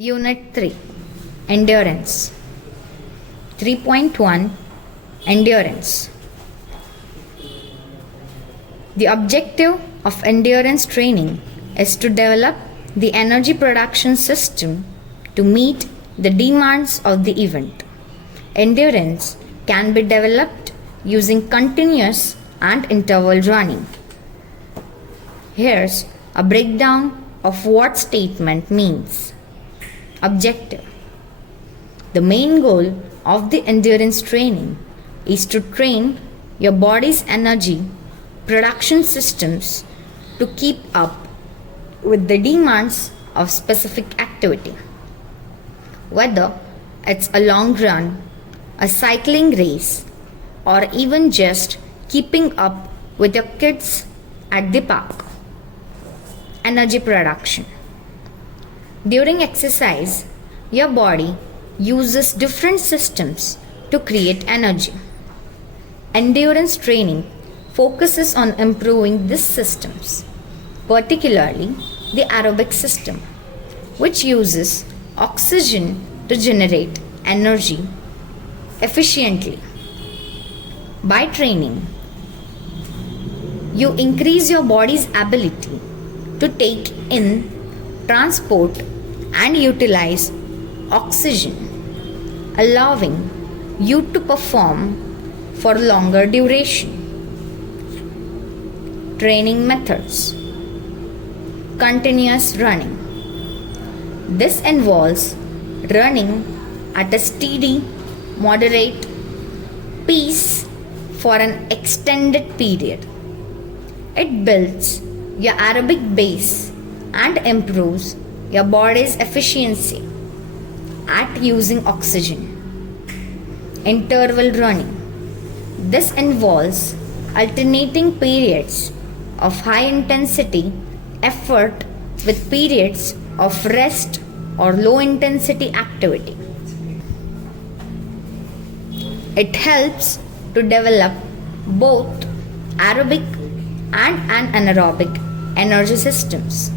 Unit 3 Endurance 3.1 Endurance. The objective of endurance training is to develop the energy production system to meet the demands of the event. Endurance can be developed using continuous and interval running. Here's a breakdown of what statement means. Objective. The main goal of the endurance training is to train your body's energy production systems to keep up with the demands of specific activity. Whether it's a long run, a cycling race, or even just keeping up with your kids at the park. Energy production. During exercise, your body uses different systems to create energy. Endurance training focuses on improving these systems, particularly the aerobic system, which uses oxygen to generate energy efficiently. By training, you increase your body's ability to take in, transport, and utilize oxygen, allowing you to perform for longer duration. Training methods. Continuous running. This involves running at a steady, moderate pace for an extended period. It builds your aerobic base and improves your body's efficiency at using oxygen. Interval running. This involves alternating periods of high intensity effort with periods of rest or low intensity activity. It helps to develop both aerobic and anaerobic energy systems,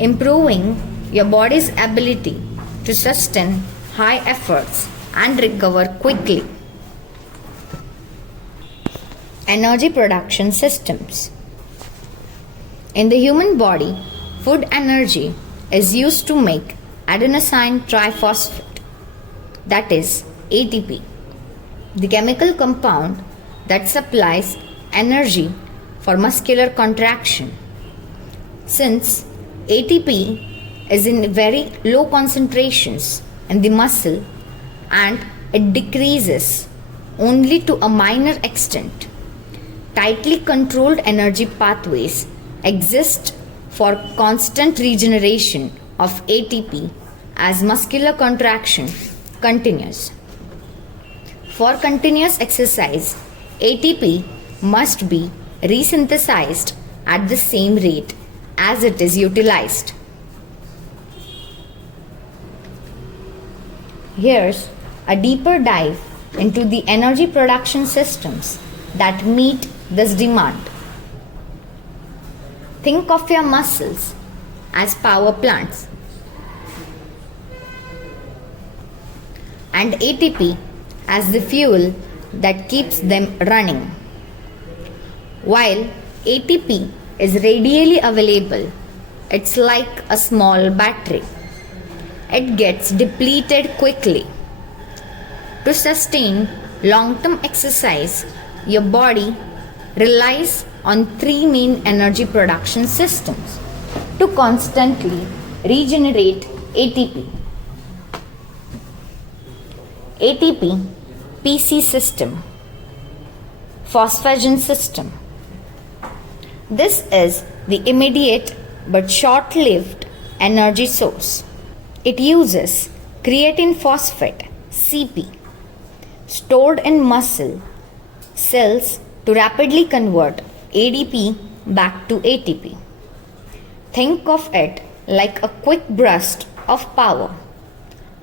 improving your body's ability to sustain high efforts and recover quickly. Energy production systems. In the human body, food energy is used to make adenosine triphosphate, that is ATP, the chemical compound that supplies energy for muscular contraction. Since ATP is in very low concentrations in the muscle and it decreases only to a minor extent, tightly controlled energy pathways exist for constant regeneration of ATP as muscular contraction continues. For continuous exercise, ATP must be resynthesized at the same rate as it is utilized. Here's a deeper dive into the energy production systems that meet this demand. Think of your muscles as power plants and ATP as the fuel that keeps them running. While ATP is readily available, it's like a small battery. It gets depleted quickly. To sustain long-term exercise, your body relies on three main energy production systems to constantly regenerate ATP. ATP PC system, phosphagen system. This is the immediate but short-lived energy source. It uses creatine phosphate CP stored in muscle cells to rapidly convert ADP back to ATP. Think of it like a quick burst of power,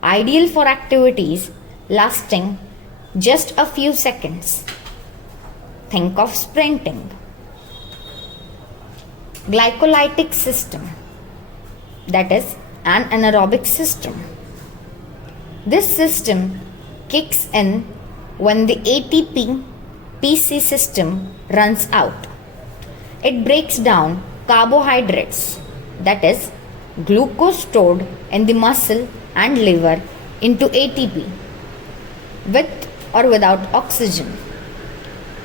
ideal for activities lasting just a few seconds. Think of sprinting. Glycolytic system, that is an anaerobic system. This system kicks in when the ATP PC system runs out. It breaks down carbohydrates, that is, glucose stored in the muscle and liver, into ATP, with or without oxygen.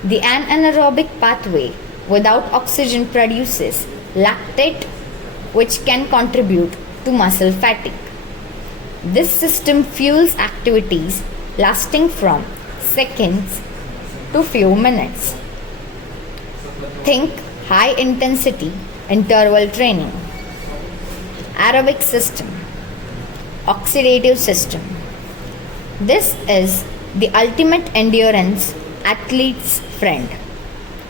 The anaerobic pathway without oxygen produces lactate, which can contribute to muscle fatigue. This system fuels activities lasting from seconds to few minutes. Think high intensity interval training. Aerobic system, oxidative system. This is the ultimate endurance athlete's friend.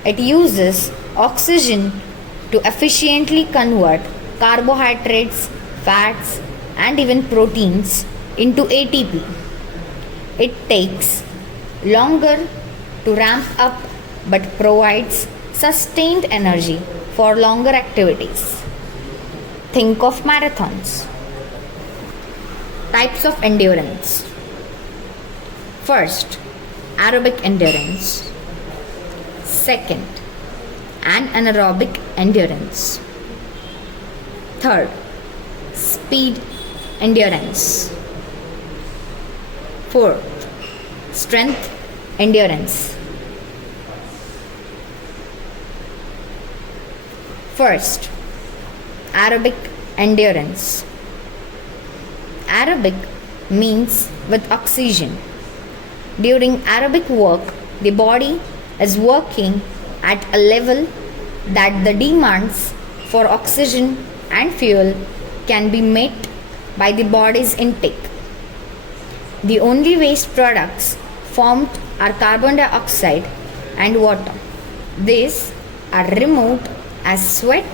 It uses oxygen to efficiently convert carbohydrates, fats, and even proteins into ATP. It takes longer to ramp up but provides sustained energy for longer activities. Think of marathons. Types of endurance. First, aerobic endurance. Second, anaerobic endurance. Third, speed endurance. Fourth, strength endurance. First, aerobic endurance. Aerobic means with oxygen. During aerobic work, the body is working at a level that the demands for oxygen and fuel can be met by the body's intake. The only waste products formed are carbon dioxide and water. These are removed as sweat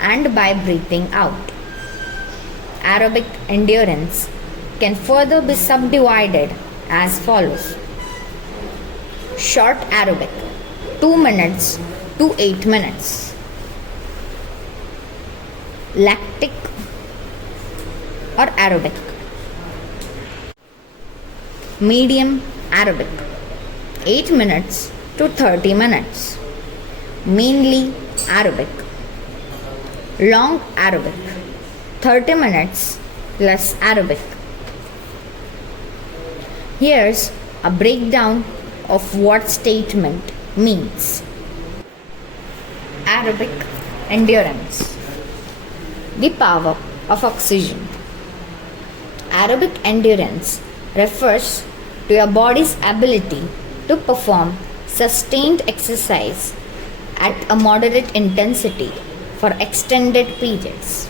and by breathing out. Aerobic endurance can further be subdivided as follows. Short aerobic, 2 minutes to 8 minutes. Lactic or aerobic. Medium aerobic, 8 minutes to 30 minutes. Mainly aerobic. Long aerobic, 30 minutes plus aerobic. Here's a breakdown of what statement means. Aerobic endurance. The power of oxygen. Aerobic endurance refers to your body's ability to perform sustained exercise at a moderate intensity for extended periods.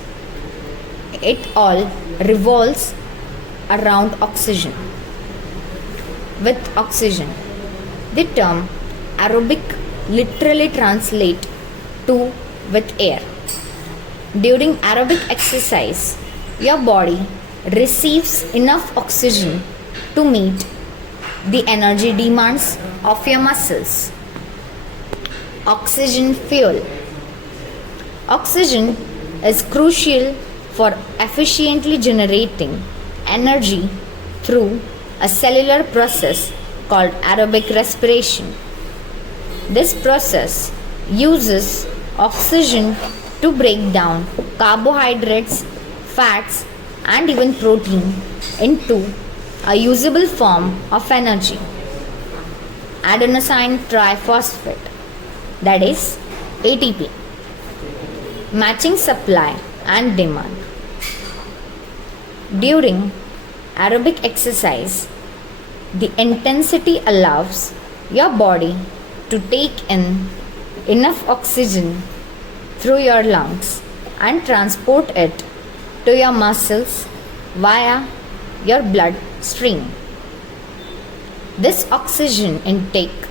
It all revolves around oxygen. With oxygen, the term aerobic literally translates to with air. During aerobic exercise, your body receives enough oxygen to meet the energy demands of your muscles. Oxygen fuel. Oxygen is crucial for efficiently generating energy through a cellular process called aerobic respiration. This process uses oxygen to break down carbohydrates, fats, and even protein into a usable form of energy. Adenosine triphosphate, that is ATP. Matching supply and demand. During aerobic exercise, the intensity allows your body to take in enough oxygen through your lungs and transport it to your muscles via your blood stream. This oxygen intake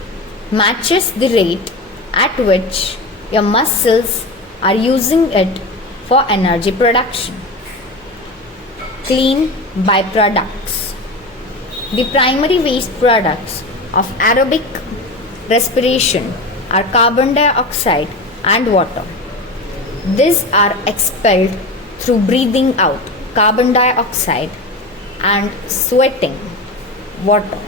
matches the rate at which your muscles are using it for energy production. Clean byproducts. The primary waste products of aerobic respiration are carbon dioxide and water. These are expelled through breathing out. carbon dioxide and sweating water.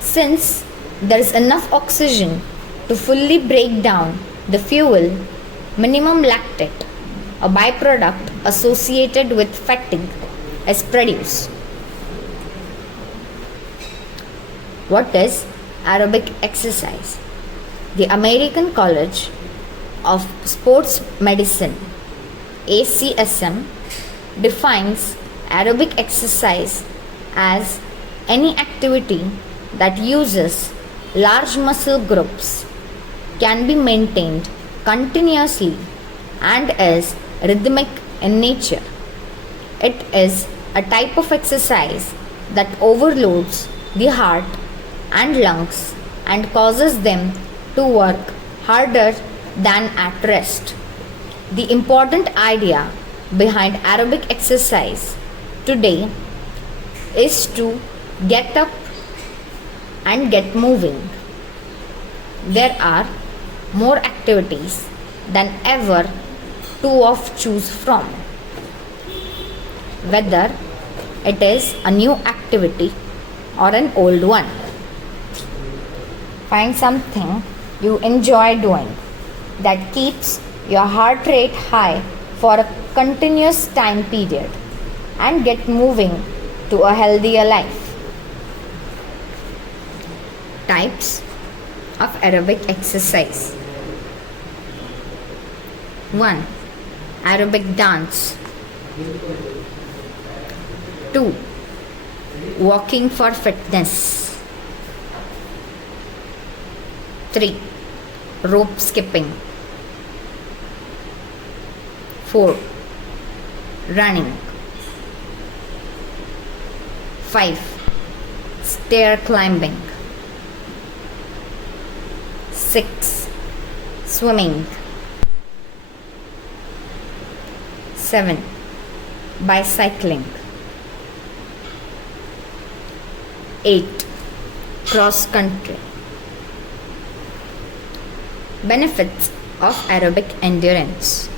Since there is enough oxygen to fully break down the fuel, minimum lactate, a byproduct associated with fatigue, is produced. What is aerobic exercise? The American College of Sports Medicine (ACSM) defines aerobic exercise as any activity that uses large muscle groups, can be maintained continuously, and is rhythmic in nature. It is a type of exercise that overloads the heart and lungs and causes them to work harder than at rest. The important idea behind aerobic exercise today is to get up and get moving. There are more activities than ever to choose from. Whether it is a new activity or an old one. Find something you enjoy doing that keeps your heart rate high for a continuous time period and get moving to a healthier life. Types of aerobic exercise. 1. Aerobic dance. 2. Walking for fitness. 3. Rope skipping. 4. Running. 5. Stair climbing. 6. Swimming. 7. Bicycling. 8. Cross country. Benefits of aerobic endurance.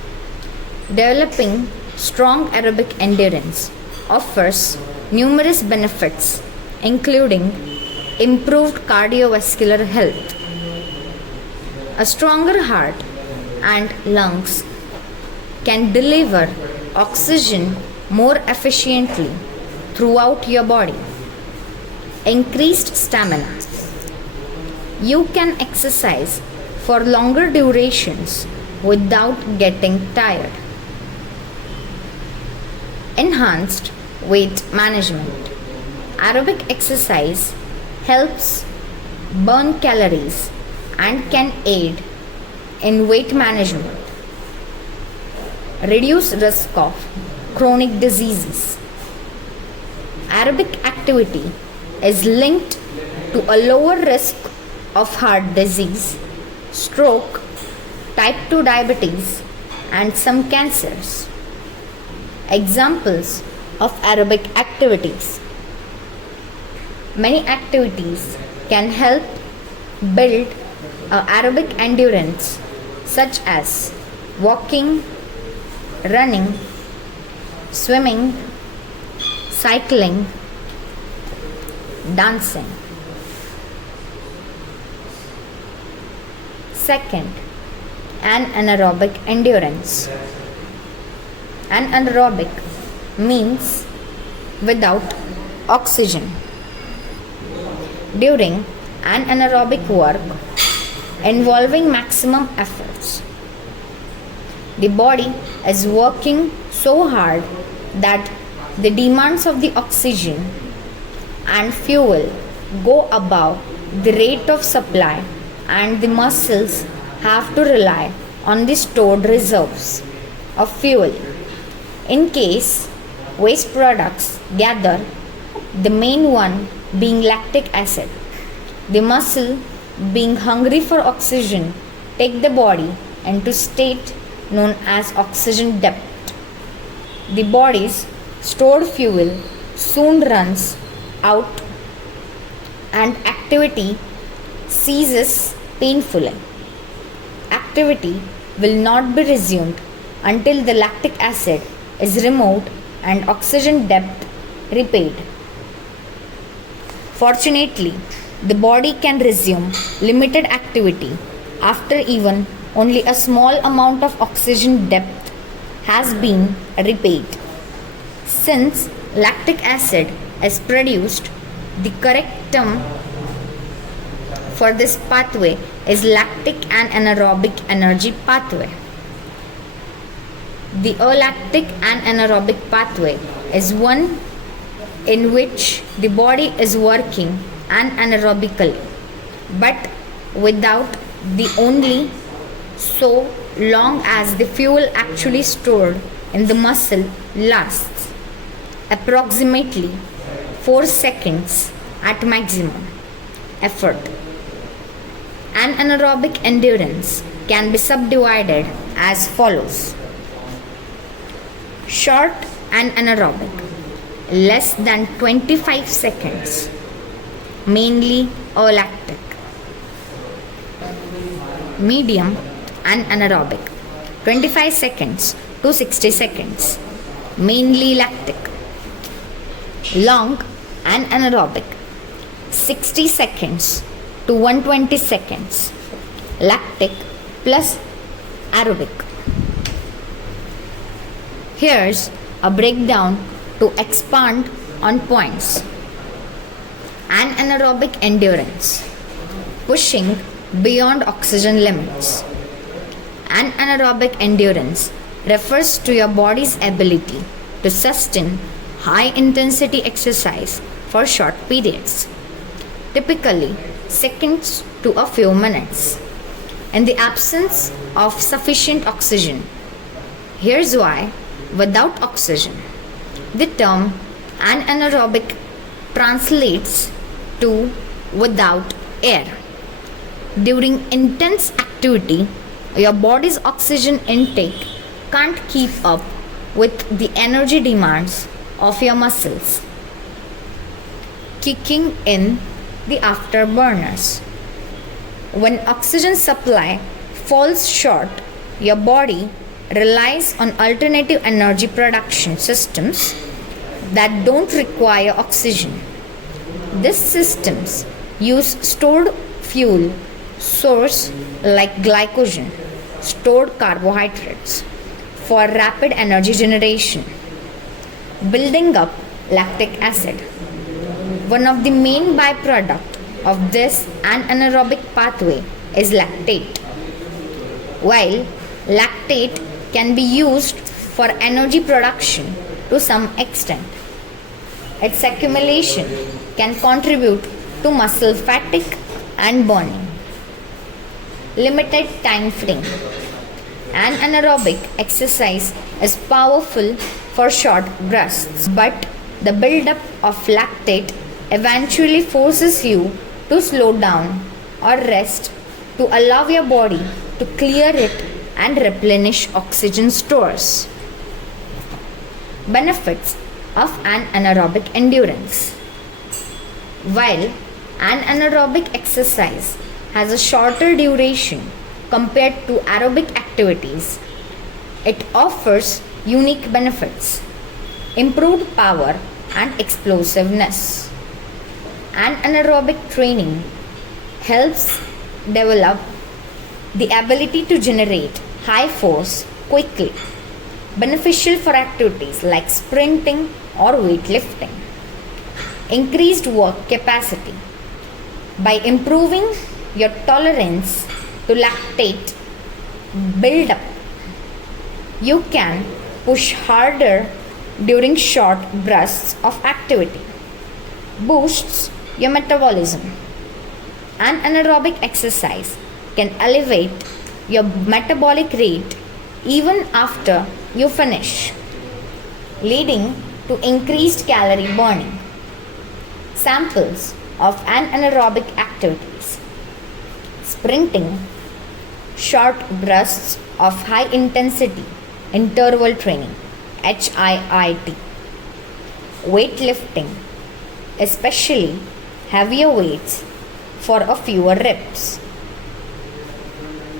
Developing strong aerobic endurance offers numerous benefits, including improved cardiovascular health, a stronger heart and lungs can deliver oxygen more efficiently throughout your body, increased stamina. You can exercise for longer durations without getting tired. Enhanced weight management. Aerobic exercise helps burn calories and can aid in weight management. Reduce risk of chronic diseases. Aerobic activity is linked to a lower risk of heart disease, stroke, type 2 diabetes, and some cancers. Examples of aerobic activities. Many activities can help build aerobic endurance, such as walking, running, swimming, cycling, dancing. Second, anaerobic endurance. Anaerobic means without oxygen. During anaerobic work involving maximum efforts, the body is working so hard that the demands of the oxygen and fuel go above the rate of supply, and the muscles have to rely on the stored reserves of fuel. In case waste products gather, the main one being lactic acid, the muscle being hungry for oxygen take the body into state known as oxygen debt. The body's stored fuel soon runs out and activity ceases painfully. Activity will not be resumed until the lactic acid is removed and oxygen depth repaid. Fortunately, the body can resume limited activity after even only a small amount of oxygen depth has been repaid. Since lactic acid is produced, the correct term for this pathway is lactic and anaerobic energy pathway. The alactic and anaerobic pathway is one in which the body is working anaerobically, but without the only so long as the fuel actually stored in the muscle lasts approximately 4 seconds at maximum effort. Anaerobic endurance can be subdivided as follows: short and anaerobic, less than 25 seconds, mainly alactic; medium and anaerobic, 25 seconds to 60 seconds, mainly lactic; long and anaerobic, 60 seconds to 120 seconds, lactic plus aerobic. Here's a breakdown to expand on points. Anaerobic endurance, pushing beyond oxygen limits. Anaerobic endurance refers to your body's ability to sustain high intensity exercise for short periods, typically seconds to a few minutes, in the absence of sufficient oxygen. Here's why: without oxygen, the term anaerobic translates to without air. During intense activity, your body's oxygen intake can't keep up with the energy demands of your muscles, kicking in the afterburners. When oxygen supply falls short, your body relies on alternative energy production systems that don't require oxygen. These systems use stored fuel source like glycogen, stored carbohydrates, for rapid energy generation, building up lactic acid. One of the main byproducts of this anaerobic pathway is lactate. While lactate can be used for energy production to some extent, its accumulation can contribute to muscle fatigue and burning. Limited time frame. Anaerobic exercise is powerful for short bursts, but the buildup of lactate eventually forces you to slow down or rest to allow your body to clear it and replenish oxygen stores. Benefits of anaerobic endurance. While anaerobic exercise has a shorter duration compared to aerobic activities, it offers unique benefits: improved power and explosiveness. Anaerobic training helps develop the ability to generate high force quickly, beneficial for activities like sprinting or weightlifting. Increased work capacity. By improving your tolerance to lactate buildup, you can push harder during short bursts of activity. Boosts your metabolism. Anaerobic exercise can elevate your metabolic rate even after you finish, leading to increased calorie burning. Samples of anaerobic activities: sprinting, short bursts of high intensity interval training HIIT, weightlifting, especially heavier weights for a fewer reps,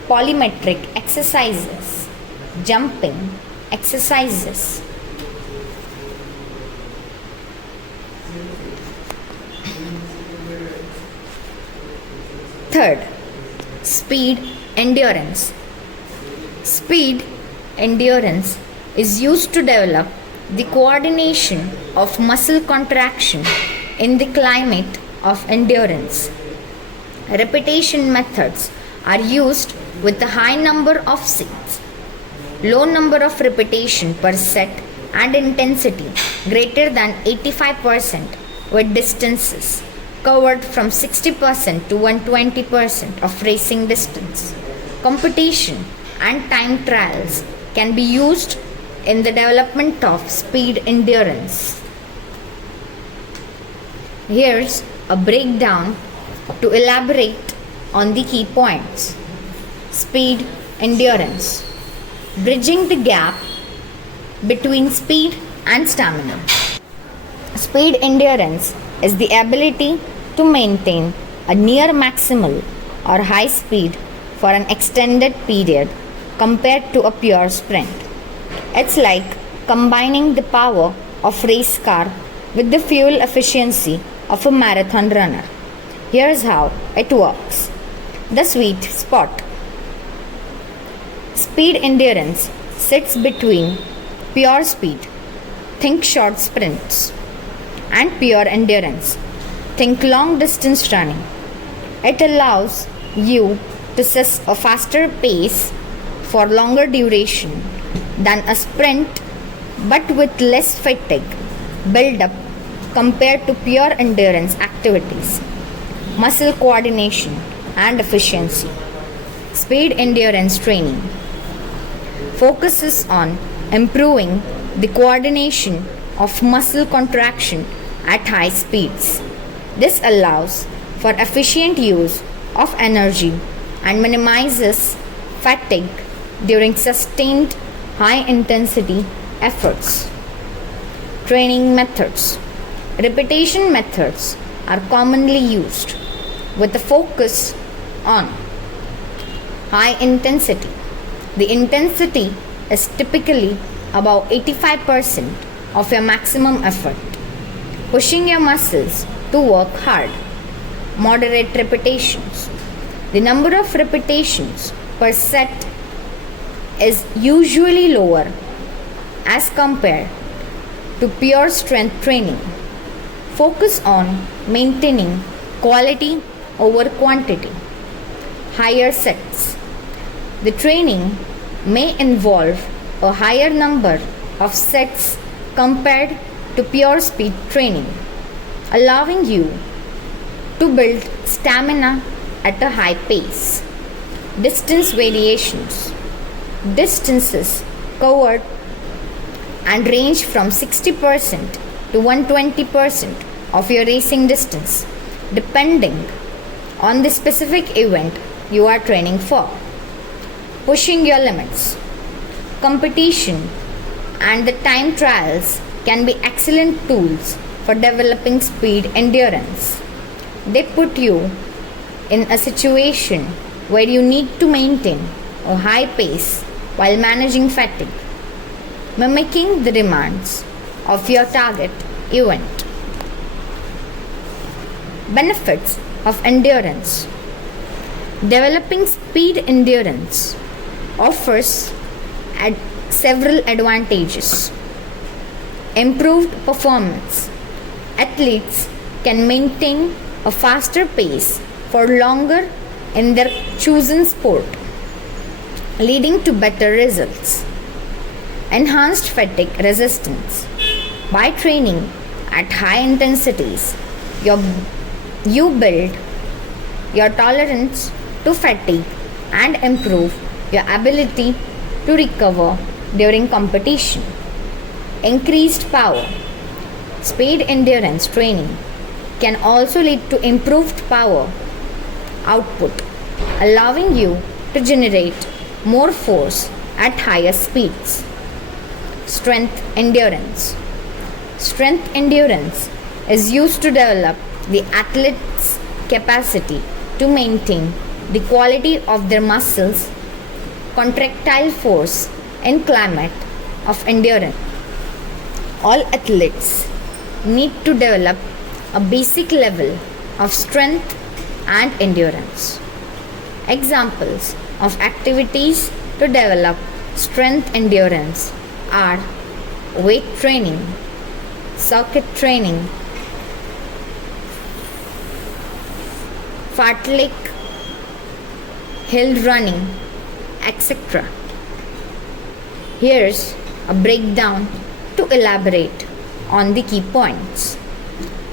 polymetric exercises, jumping exercises, Third, speed endurance. Speed endurance is used to develop the coordination of muscle contraction in the climate of endurance. Repetition methods are used with a high number of sets, low number of repetition per set and intensity greater than 85% with distances covered from 60% to 120% of racing distance. Competition and time trials can be used in the development of speed endurance. Here's a breakdown to elaborate on the key points. Speed endurance, bridging the gap between speed and stamina. Speed endurance is the ability to maintain a near maximal or high speed for an extended period compared to a pure sprint. It's like combining the power of race car with the fuel efficiency of a marathon runner. Here's how it works. The sweet spot. Speed endurance sits between pure speed, think short sprints, and pure endurance, think long distance running. It allows you to set a faster pace for longer duration than a sprint but with less fatigue build-up compared to pure endurance activities. Muscle coordination and efficiency. Speed endurance training focuses on improving the coordination of muscle contraction at high speeds. This allows for efficient use of energy and minimizes fatigue during sustained high intensity efforts. Training methods. Repetition methods are commonly used with a focus on high intensity. The intensity is typically about 85% of your maximum effort, pushing your muscles to work hard. Moderate repetitions. The number of repetitions per set is usually lower as compared to pure strength training. Focus on maintaining quality over quantity. Higher sets. The training may involve a higher number of sets compared to pure speed training, allowing you to build stamina at a high pace. Distance variations. Distances covered and range from 60% to 120% of your racing distance, depending on the specific event you are training for. Pushing your limits. Competition and the time trials can be excellent tools for developing speed endurance. They put you in a situation where you need to maintain a high pace while managing fatigue, mimicking the demands of your target event. Benefits of endurance. Developing speed endurance offers several advantages. Improved performance. Athletes can maintain a faster pace for longer in their chosen sport, leading to better results. Enhanced fatigue resistance. By training at high intensities, you build your tolerance to fatigue and improve your ability to recover during competition. Increased power. Speed endurance training can also lead to improved power output, allowing you to generate more force at higher speeds. Strength endurance. Strength endurance is used to develop the athlete's capacity to maintain the quality of their muscles, contractile force, and climate of endurance. All athletes need to develop a basic level of strength and endurance. Examples of activities to develop strength endurance are weight training, circuit training, fartlek, hill running, etc. Here's a breakdown to elaborate on the key points.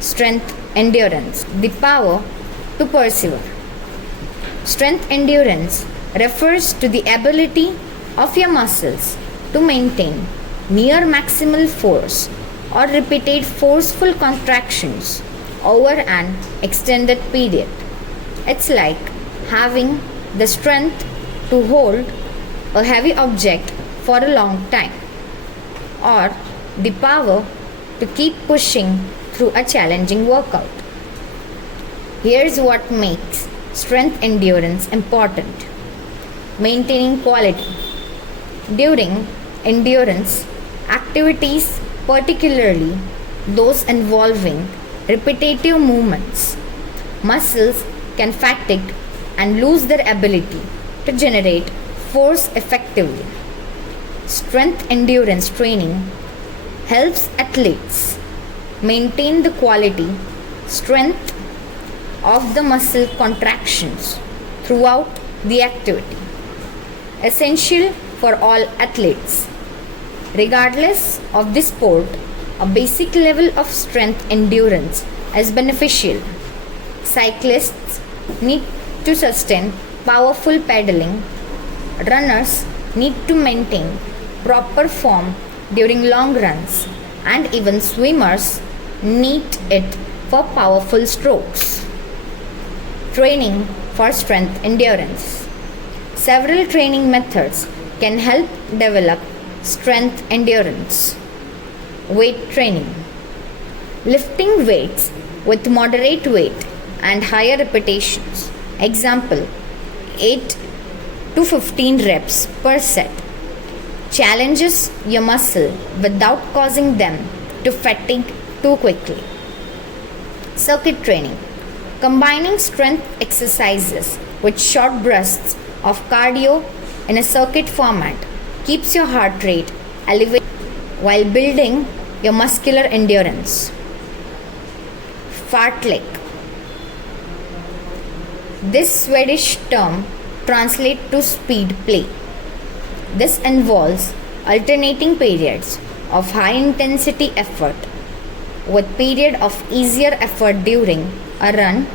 Strength endurance, the power to persevere. Strength endurance refers to the ability of your muscles to maintain near maximal force or repeated forceful contractions over an extended period. It's like having the strength to hold a heavy object for a long time, or the power to keep pushing through a challenging workout. Here's what makes strength endurance important. Maintaining quality. During endurance activities, particularly those involving repetitive movements, muscles can fatigue and lose their ability to generate force effectively. Strength endurance training helps athletes maintain the quality, strength of the muscle contractions throughout the activity. Essential for all athletes. Regardless of the sport, a basic level of strength endurance is beneficial. Cyclists need to sustain powerful pedaling. Runners need to maintain proper form during long runs, and even swimmers need it for powerful strokes. Training for strength endurance. Several training methods can help develop strength endurance. Weight training. Lifting weights with moderate weight and higher repetitions. Example, 8 to 15 reps per set. Challenges your muscle without causing them to fatigue too quickly. Circuit training. Combining strength exercises with short bursts of cardio in a circuit format keeps your heart rate elevated while building your muscular endurance. Fartlek. This Swedish term translates to speed play. This involves alternating periods of high intensity effort with period of easier effort during a run,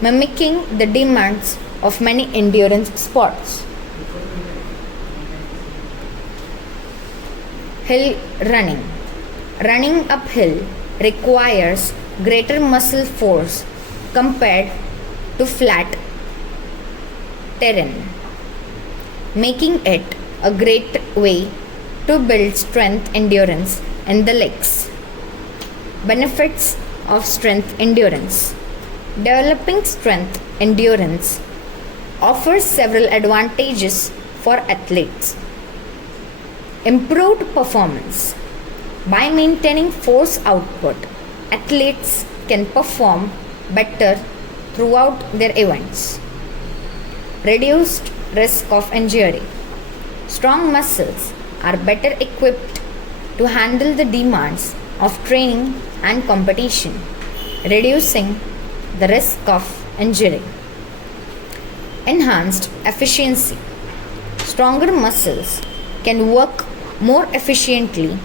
mimicking the demands of many endurance sports. Hill running. Running uphill requires greater muscle force compared to flat terrain, making it a great way to build strength endurance in the legs. Benefits of strength endurance. Developing strength endurance offers several advantages for athletes. Improved performance. By maintaining force output, athletes can perform better throughout their events. Reduced risk of injury. Strong muscles are better equipped to handle the demands of training and competition, reducing the risk of injury. Enhanced efficiency. Stronger muscles can work more efficiently,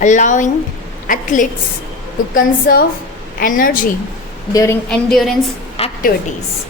allowing athletes to conserve energy during endurance activities.